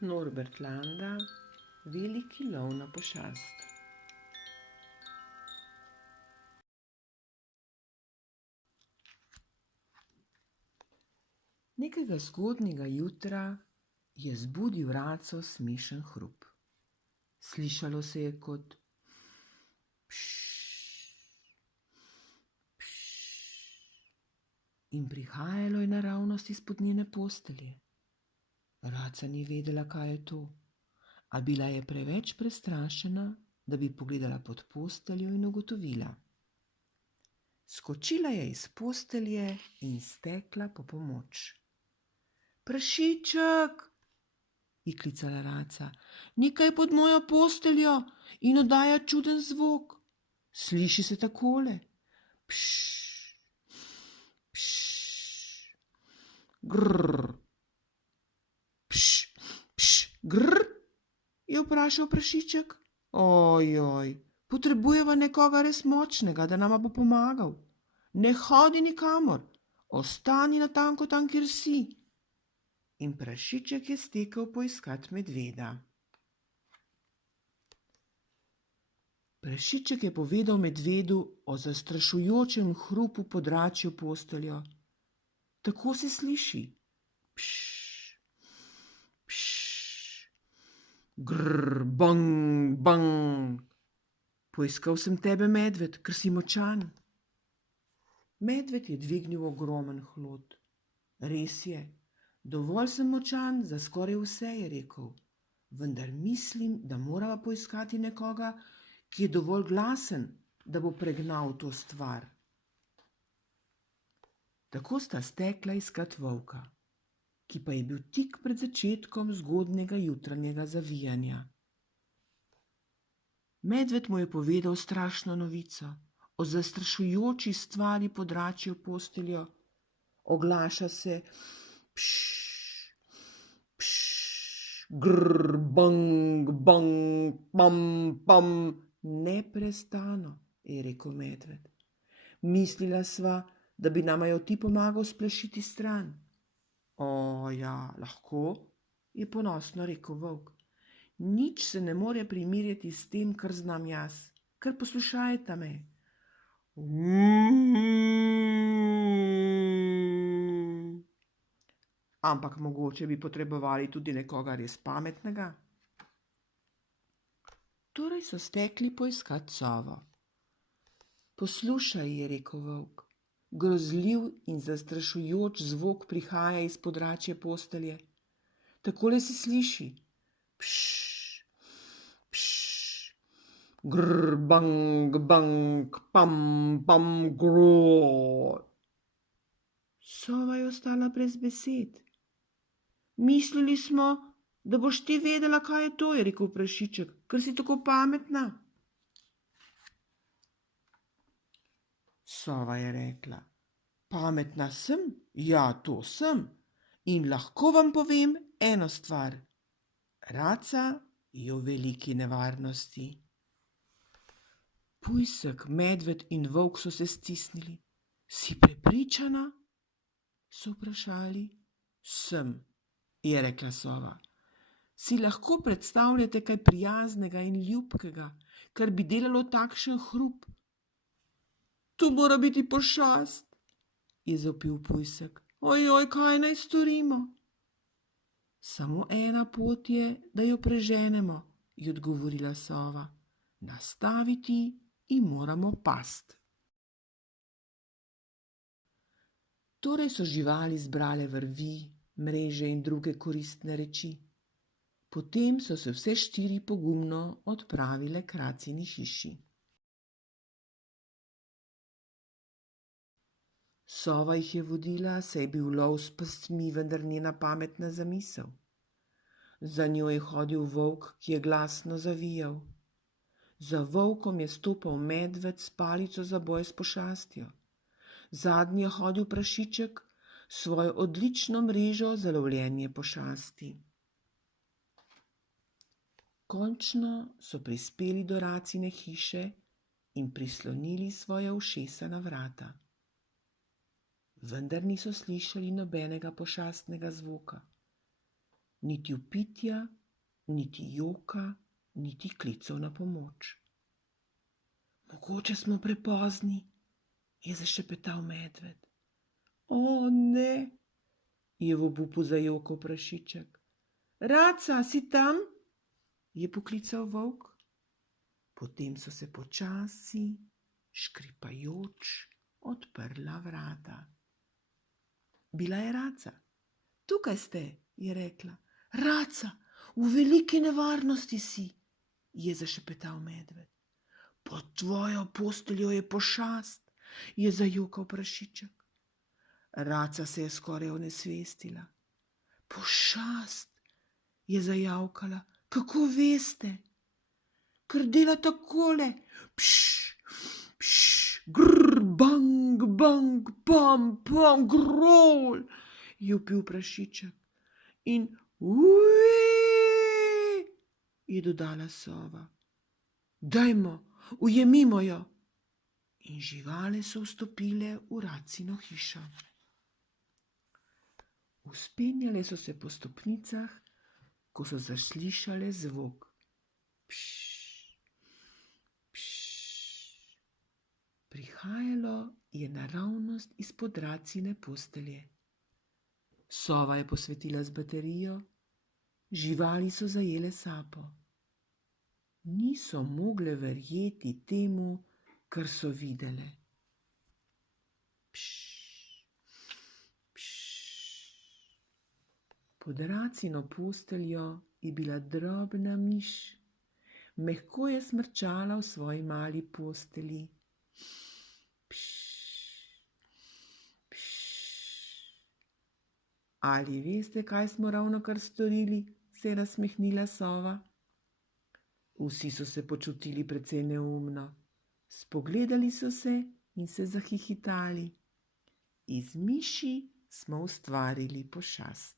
Norbert Landa, Veliki lov na pošast. Nekega zgodnjega jutra je zbudil Raco smešen hrup. Slišalo se je kot pš, pš, in prihajalo je naravnost izpod njene postelje. Raca ni vedela, kaj je to, a bila je preveč prestrašena, da bi pogledala pod posteljo in ugotovila. Skočila je iz postelje in stekla po pomoč. Prašiček, je klicala Raca, nekaj pod mojo posteljo in oddaja čuden zvok. Sliši se takole. Pš, pš, grr. Pš, pš, grr, je vprašal prašiček. Ojoj, potrebujeva nekoga res močnega, da nama bo pomagal. Ne hodi nikamor, ostani natanko tam, kjer si. In prašiček je stekel poiskat medveda. Prašiček je povedal medvedu o zastrašujočem hrupu pod račjo posteljo. Tako se sliši. Pš, pš, grr, bang, bang. Poiskal sem tebe, medved, ker si močan. Medved je dvignil ogromen hlod. Res je, dovolj sem močan za skoraj vse, je rekel. Vendar mislim, da morava poiskati nekoga, ki je dovolj glasen, da bo pregnal to stvar. Tako sta stekla iskat volka, ki pa je bil tik pred začetkom zgodnjega jutranjega zavijanja. Medved mu je povedal strašno novico o zastrašujoči stvari pod račjo posteljo. Oglaša se pš, pš, grr, bang, bang, pam, pam, neprestano, je rekel medved. Mislila sva, da bi nama jo ti pomagal splašiti stran. O, ja, lahko, je ponosno rekel volk. Nič se ne more primerjati s tem, kar znam jaz. Kar poslušajte me. Ampak mogoče bi potrebovali tudi nekoga res pametnega. Torej so stekli poiskat sovo. Poslušaj, je rekel volk. Grozljiv in zastrašujoč zvok prihaja iz področja postelje. Takole se sliši. Pš, pš, grr, bang, bang, pam, pam, gro. Sova je ostala brez besed. Mislili smo, da boš ti vedela, kaj je to, je rekel prašiček, ker si tako pametna. Sova je rekla, pametna sem, ja, to sem, in lahko vam povem eno stvar. Raca je v veliki nevarnosti. Pujsek, medved in volk so se stisnili. Si prepričana? So vprašali. Sem, je rekla sova. Si lahko predstavljate kaj prijaznega in ljubkega, kar bi delalo takšen hrup? To mora biti pošast, je zavpil pujsek. Ojoj, kaj naj storimo? Samo ena pot je, da jo preženemo, je odgovorila sova. Nastaviti in moramo past. Torej so živali zbrale vrvi, mreže in druge koristne reči. Potem so se vse štiri pogumno odpravile k racini hiši. Sova jih je vodila, saj je bil lov s pestmi vendar njena pametna zamisel. Za njo je hodil volk, ki je glasno zavijal. Za volkom je stopal medved s palico za boj s pošastjo. Zadnji je hodil prašiček s svojo odlično mrežo za lovljenje pošasti. Končno so prispeli do racine hiše in prislonili svoja ušesa na vrata. Vendar niso slišali nobenega pošastnega zvoka. niti vpitja, niti joka, niti klicev na pomoč. Mogoče smo prepozni, je zašepetal medved. O, ne, je v obupu zajokal prašiček. Raca, si tam? Je poklical volk. Potem so se počasi, škripajoč, odprla vrata. Bila je Raca. Tukaj ste, je rekla. Raca, v veliki nevarnosti si, je zašepetal medved. Pod tvojo posteljo je pošast, je zajokal prašiček. Raca se je skoraj onesvestila. Pošast, je zajavkala. Kako veste? Ker dela takole. Pš, pš, grr, bang, bang, pam, pam, grol, je vpil prašiček. In uje, je dodala sova. Dajmo, ujemimo jo. In živali so vstopile v Racino hišo. Vzpenjale so se po stopnicah, ko so zaslišale zvok. Pš, pš. Prihajalo je naravnost izpod Racine postelje. Sova je posvetila z baterijo, živali so zajele sapo. Niso mogle verjeti temu, kar so videle. Pš, pš. Pod Racino posteljo je bila drobna miš. Mehko je smrčala v svoji mali postelji. Pš, pš. Ali veste, kaj smo ravnokar storili? Se je nasmehnila sova. Vsi so se počutili precej neumno. Spogledali so se in se zahihitali. Iz miši smo ustvarili pošast.